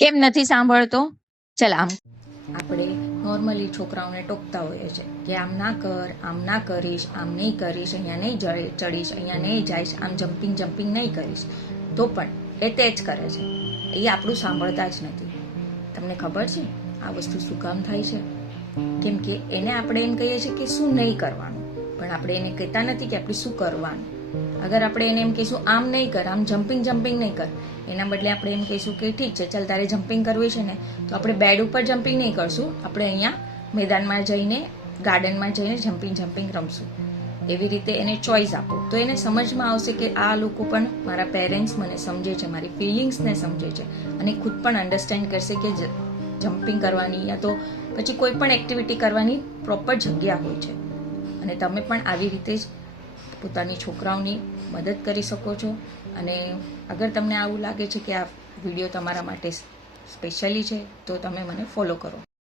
કેમ નથી સાંભળતો? ચાલ આમ આપણે નોર્મલી છોકરાઓને ટોકતા હોઈએ છીએ કે આમ ના કર, આમ ના કરીશ, આમ નહીં કરીશ, અહીંયા નહીં ચડીશ, અહીંયા નહીં જઈશ, આમ જમ્પિંગ નહીં કરીશ. તો પણ એ તે જ કરે છે. એ આપણું સાંભળતા જ નથી. તમને ખબર છે આ વસ્તુ શું કામ થાય છે? કેમ કે એને આપણે એમ કહીએ છીએ કે શું નહીં કરવાનું, પણ આપણે એને કહેતા નથી કે આપણે શું કરવાનું. અગર આપણે એને એમ કહીશું આમ નહીં કર, આમ જમ્પિંગ નહીં કર, એના બદલે આપણે એમ કહીશું કે ઠીક છે ચાલ તારે જમ્પિંગ કરવી છે ને તો આપણે બેડ ઉપર જમ્પિંગ નહીં કરશું, આપણે અહીંયા મેદાનમાં જઈને ગાર્ડનમાં જઈને જમ્પિંગ રમશું. એવી રીતે એને ચોઇસ આપો તો એને સમજમાં આવશે કે આ લોકો પણ મારા પેરેન્ટ્સ મને સમજે છે, મારી ફિલિંગ્સને સમજે છે અને ખુદ પણ અન્ડરસ્ટેન્ડ કરશે કે જમ્પિંગ કરવાની યા તો પછી કોઈ પણ એક્ટિવિટી કરવાની પ્રોપર જગ્યા હોય છે. અને તમે પણ આવી રીતે જ પોતાની છોકરાઓની મદદ કરી શકો છો. અને અગર તમને આવું લાગે છે કે આ વિડીયો તમારા માટે સ્પેશિયલી છે તો તમે મને ફોલો કરો.